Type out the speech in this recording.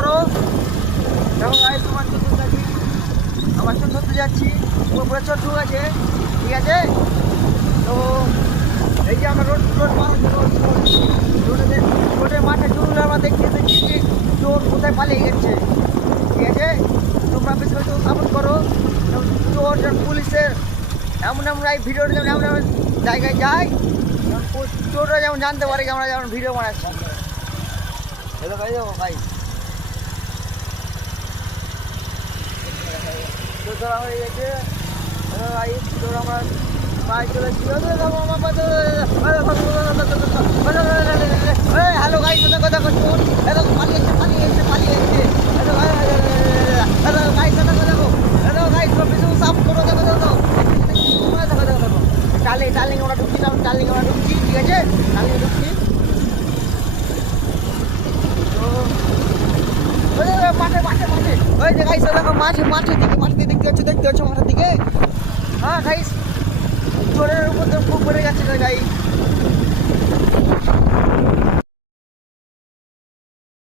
করো। দেখো গাইস তোমার চোখ যাচ্ছি, আমার চোখ ধরতে যাচ্ছি, পুরো চোখ ঢুক আছে, ঠিক আছে। তো এই যে আমরা রোড রোডের মাঠে চললে আমরা দেখছি যে চোর কোথায় পালিয়ে গেছে, ঠিক আছে। তোমরা বেশি বেশি সাপোর্ট করো। চোর পুলিশের এমন এমন এই ভিডিওটা যেমন এমন এমন জায়গায় যায়, চোররা যেমন জানতে পারে যে আমরা যেমন ভিডিও বানাচ্ছি। হ্যালো ভাই, দেখো ভাই চোর ধরা হয়ে গেছে। হ্যালো ভাই, চোর আমরা ভাই চলেছি। হ্যালো গাই, দেখো দেখো চোর, দেখো পালিয়েছে পালিয়েছে পালিয়েছে। হ্যালো ভাই, হ্যালো গাই, দেখো দেখো, হ্যালো গাই, পিছু সাপ করো, দেখো দেখো দেখো দেখো দেখো দেখো ডালিং আমরা ঢুকছিলাম, ডালিং আমরা ঢুকছি, ঠিক আছে, ডালিং ঢুকছি। তো মাঠে মাঠে মাঠে ওই যে গাইস দেখো মাঠে মাঠে দিকে দেখতে পাচ্ছ মাঠের দিকে। হ্যাঁ গাইস, চোরের উপর পড়ে যাচ্ছে গাইস।